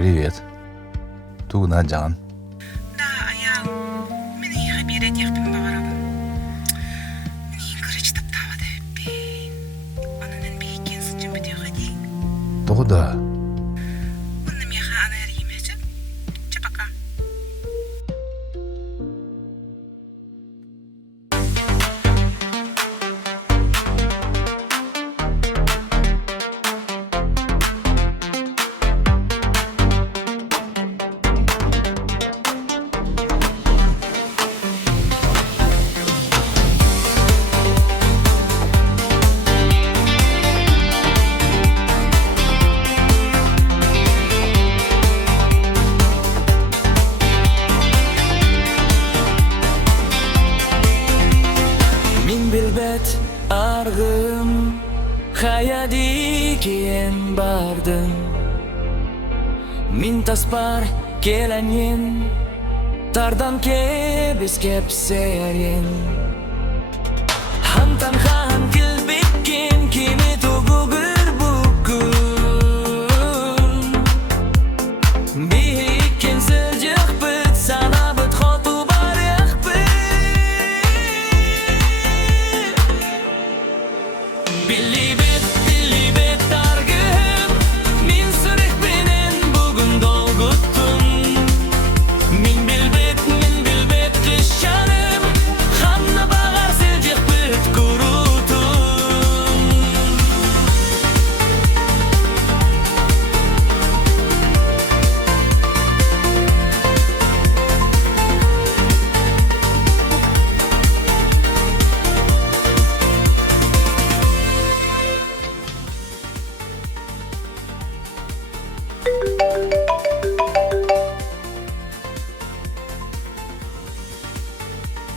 Привет. Тугна Джан. Да, аял. Мен иха бире тиякпин багарабын. Ни кырыч таптава дэппин. Ананын бейкен сычын бөтө хади. Тогда. Онна меха ана эргимече. Чапака. Билбэт аргым хаяди киен бардым. Мин таспар келенин тардан кебис кепсерин. Хантан хан килбикин кими тугугыр букун. Бихикин сылжық быт сана быт хоту барық быт. Билбэт аргым мин сырых бенен бүгін долгуттум. Мин билбэт кыысчааным ханна багар сылжық быт курутум.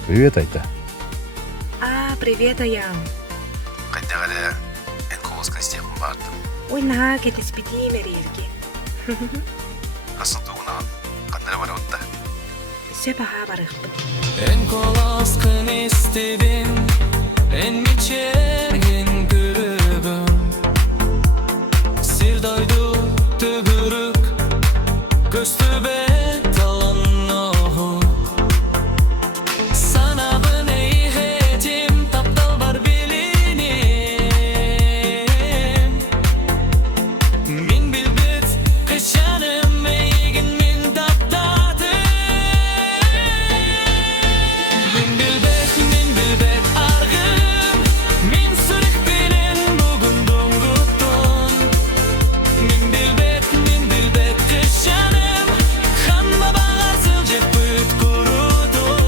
Привет, Айта. Привет, аял. Кайдагала энколоскан степін бардым. Ойна кетес бити мерерге. Қасын туғынан қандары бар отта. Себаха барықпын. En kolaskın istedim, en miçergin gülübüm. Sirdoydu tügürük, köstübe talan ohu. Sana bu neyhetim, taptal var bilinim. Min bilbet kıısчааным, eygin min taptadım. Min bilbet argım, min sırık benen bugün donguttun. Min bilbet kıısчааным, hamma bağar sılcık büt kurudun.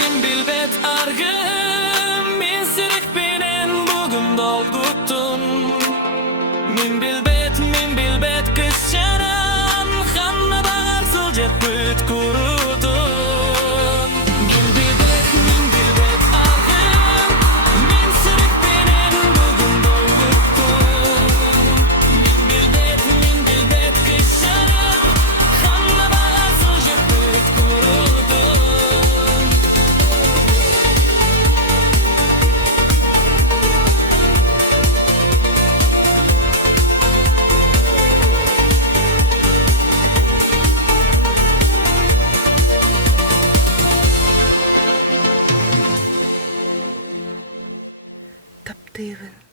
Min bilbet argım, min sırık benen bugün dolguttun. Min bilbet kıısчааным, hamma bağar sılcık büt kurudun. Min bilbet argım, min sırık benen bugün dolguttun. Min bilbet kıısчааным, hamma bağar sılcık büt kurudun. Таптыйбын.